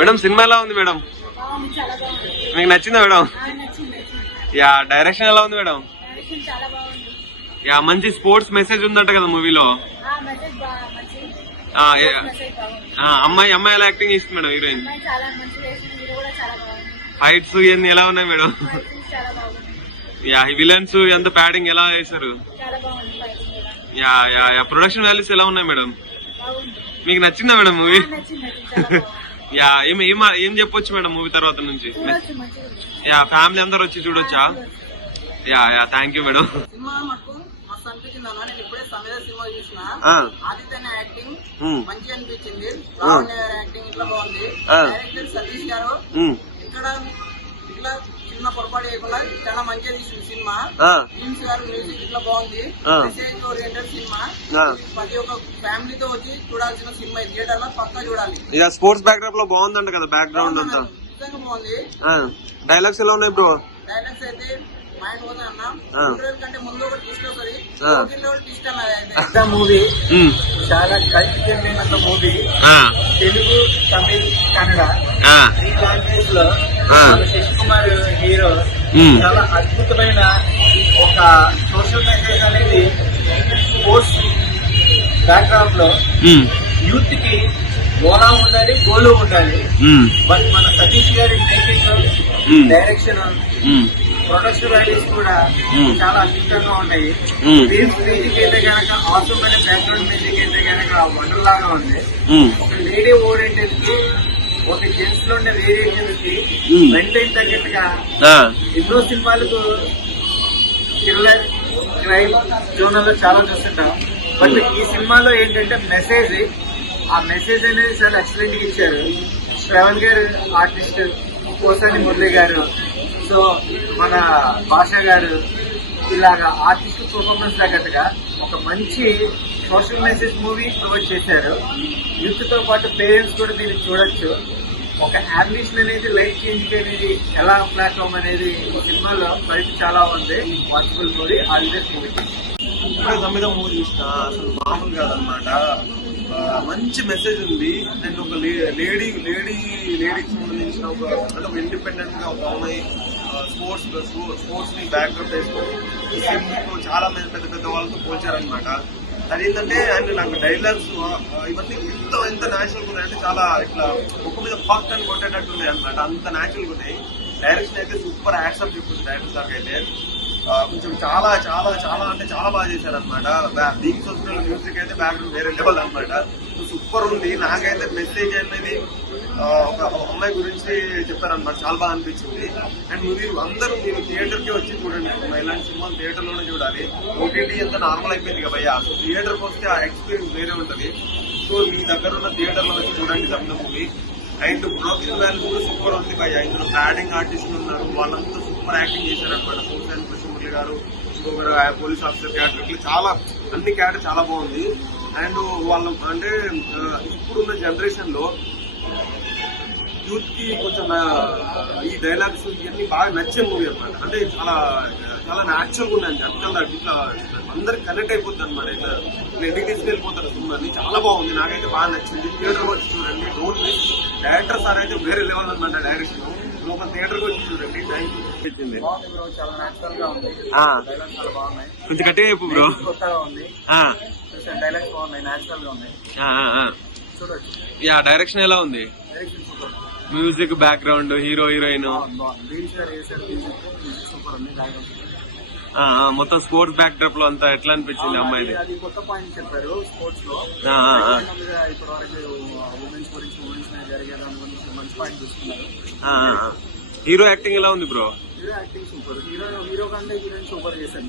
Madam cinema ఎలా ఉంది madam? మీకు నచ్చిందా మేడం? యా డైరెక్షన్ ఎలా ఉంది మేడం? యా మంచి స్పోర్ట్స్ మెసేజ్ ఉందంట కదా మూవీలో. అమ్మాయి ఎలా యాక్టింగ్ చేస్తుంది మేడం హీరోయిన్? ఫైట్స్ ఇవన్నీ ఎలా ఉన్నాయి మేడం? యా విలన్స్ ఎంత ప్యాడింగ్ ఎలా చేశారు? Yeah yeah yeah production values ఎలా ఉన్నాయి మేడం? మీకు నచ్చిందా మేడం మూవీ? యా ఏం చెప్పొచ్చు మేడం మూవీ తర్వాత నుంచి? యా ఫ్యామిలీ అందరు వచ్చి చూడొచ్చా? Yeah yeah thank you madam. మంచి అనిపించింది. యాక్టింగ్ ఇట్లా బాగుంది. డైరెక్టర్ సతీష్ గారు ఇక్కడ ఇట్లా చిన్న పొరపాటు చేయకుండా చాలా మంచిగా తీసింది సినిమా. ఫిల్మ్స్ గారు మ్యూజిక్ ఇట్లా బాగుంది. Message oriented cinema. ప్రతి ఒక్క ఫ్యామిలీతో వచ్చి చూడాల్సిన సినిమా. థియేటర్ లో పక్కా చూడాలి. ఇక స్పోర్ట్స్ బ్యాక్డ్రాప్ లో బాగుందంట కదా బ్యాక్గ్రౌండ్ అంతా. నిజంగా బాగుంది. డైలాగ్స్ ఎలా ఉన్నాయి బ్రో? డైలాగ్స్ అయితే మైండ్ పోతా అన్నా. కంటే ముందు ఒక ట్విస్ట్ వస్తుంది. ట్విస్ట్ అలా మూవీ చాలా కల్పితమైన మూవీ. తెలుగు, తమిళ్, కన్నడ ఈ లాంగ్వేజ్ లో శశి కుమార్ హీరో చాలా అద్భుతమైన ఒక సోషల్ మెసేజ్ అనేది స్పోర్ట్స్ బ్యాక్గ్రౌండ్ లో యూత్ కి గోలా ఉండాలి, గోలు ఉండాలి. బట్ మన సతీష్ గారి మేకింగ్, డైరెక్షన్, ప్రొడక్షన్ వాల్యూస్ కూడా చాలా అద్భుతంగా ఉన్నాయి. మ్యూజిక్ అయితే కనుక ఆసమ్ అనే బ్యాక్గ్రౌండ్ మ్యూజిక్ అయితే కనుక వండర్ లాగా ఉంది. ఒక లేడీ ఓరియంటెడ్ కి, ఒక జెంట్స్ లో ఉండే వేరియేషన్స్ కి మెయింటైన్ తగ్గట్టుగా ఎన్నో సినిమాలకు థ్రిల్లర్, క్రైమ్ జోనర్ లో చాలా చూస్తుంటాం. బట్ ఈ సినిమాలో ఏంటంటే మెసేజ్, ఆ మెసేజ్ అనేది చాలా ఎక్సలెంట్ గా ఇచ్చారు. శ్రవణ్ గారు ఆర్టిస్ట్, కోసాని మురళి గారు, సో మన భాష గారు, ఇలాగా ఆర్టిస్ట్ పర్ఫార్మెన్స్ తగ్గట్టుగా ఒక మంచి సోషల్ మెసేజ్ మూవీ ప్రొవైడ్ చేశారు. యూత్ తో పాటు పేరెంట్స్ కూడా దీన్ని చూడొచ్చు. ఒక అంబిషన్ అనేది లైఫ్ చేంజ్ అనేది ఎలా ప్లాట్ఫామ్ అనేది ఈ సినిమాలో బయట చాలా ఉంది. Watchable movie, always movie. సంవిధ మూవీ చూసిన అసలు మామూలు కాదనమాట. మంచి మెసేజ్ ఉంది. అండ్ ఒక లేడీకి సంబంధించిన ఒక ఇండిపెండెంట్ గా ఒక అమ్మాయి స్పోర్ట్స్ ని బ్యాక్గ్రౌండ్ వేసుకొని చాలా పెద్ద పెద్ద వాళ్ళతో పోల్చారనమాట. అదేంటంటే అండ్ నాకు డైలాగ్స్ ఇవన్నీ ఎంత న్యాచురల్ గా ఉన్నాయంటే చాలా ఇట్లా ముక్క మీద ఫాస్ట్ అని కొట్టేటట్టు ఉన్నాయి అనమాట. అంత న్యాచురల్ గా ఉన్నాయి. డైరెక్షన్ అయితే సూపర్ యాక్సెప్ట్ చెప్తుంది డైరెక్టర్ సార్ అయితే. కొంచెం చాలా చాలా చాలా అంటే చాలా బాగా చేశారనమాట. దీనికి వస్తున్న మ్యూజిక్ అయితే బ్యాక్గ్రౌండ్ వేరే లెవెల్ అనమాట. సూపర్ ఉంది. నాకైతే మెసేజ్ అనేది ఒక అమ్మాయి గురించి చెప్పారనమాట. చాలా బాగా అనిపించింది. అండ్ మీరు థియేటర్ కి వచ్చి చూడండి. ఇలాంటి సినిమాలు థియేటర్ లోనే చూడాలి. ఓటీటీ అంతా నార్మల్ అయిపోయింది కదా భయ్యా. సో థియేటర్ కి వస్తే ఆ ఎక్స్పీరియన్స్ వేరే ఉంటది. సో మీ దగ్గర ఉన్న థియేటర్ లో వచ్చి చూడండి తమిళ మూవీ. అండ్ ప్రొడక్షన్ వాల్యూ కూడా సూపర్ ఉంది భయ్యా. ఇందులో ప్యాడింగ్ ఆర్టిస్టులు ఉన్నారు. వాళ్ళంతా సూపర్ యాక్టింగ్ చేశారనమాట. కోసాని మురళి గారు, ఇంకొకరు పోలీస్ ఆఫీసర్ క్యారెక్టర్, ఇట్లా చాలా అన్ని క్యారెక్టర్ చాలా బాగుంది. అండ్ వాళ్ళు అంటే ఇప్పుడున్న జనరేషన్ లో యూత్ కి కొంచెం ఈ డైలాగ్స్ ఇవన్నీ బాగా నచ్చే మూవీ అనమాట. అంటే చాలా చాలా న్యాచురల్ గా ఉన్నాయండి. అట్లా ఇట్లా అందరికి కనెక్ట్ అయిపోతుంది అనమాట. ఇట్లా ఇంటికి తీసుకెళ్ళిపోతారు సినిమాని. చాలా బాగుంది. నాకైతే బాగా నచ్చింది. థియేటర్ వచ్చి చూడండి. Don't miss. డైరెక్టర్ సార్ అయితే వేరే లెవెల్ అనమాట డైరెక్షన్. ఒక థియేటర్ వచ్చి చూడండి. చాలా న్యాచురల్ గా ఉంది. చాలా బాగున్నాయి. కొంచెం గట్టిగా చెప్పు బ్రో. కొత్తగా ఉంది. డైలాగ్స్ బాగున్నాయి. న్యాచురల్ గా ఉన్నాయి. చూడొచ్చు. యా డైరెక్షన్ ఎలా ఉంది? Direction super. Music, background, hero heroine మొత్తం స్పోర్ట్స్ బ్యాక్ డ్రాప్ లో అంతా ఎట్లా అనిపించింది అమ్మాయిది? కొత్త పాయింట్ చెప్పారు స్పోర్ట్స్ లో. ఇప్పటి వరకు ఉమెన్స్ గురించి జరిగే దాని గురించి మంచి పాయింట్ చూస్తున్నారు. హీరో యాక్టింగ్ ఎలా ఉంది bro? Hero acting super. Hero కంటే హీరోయిన్ సూపర్ చేశారు.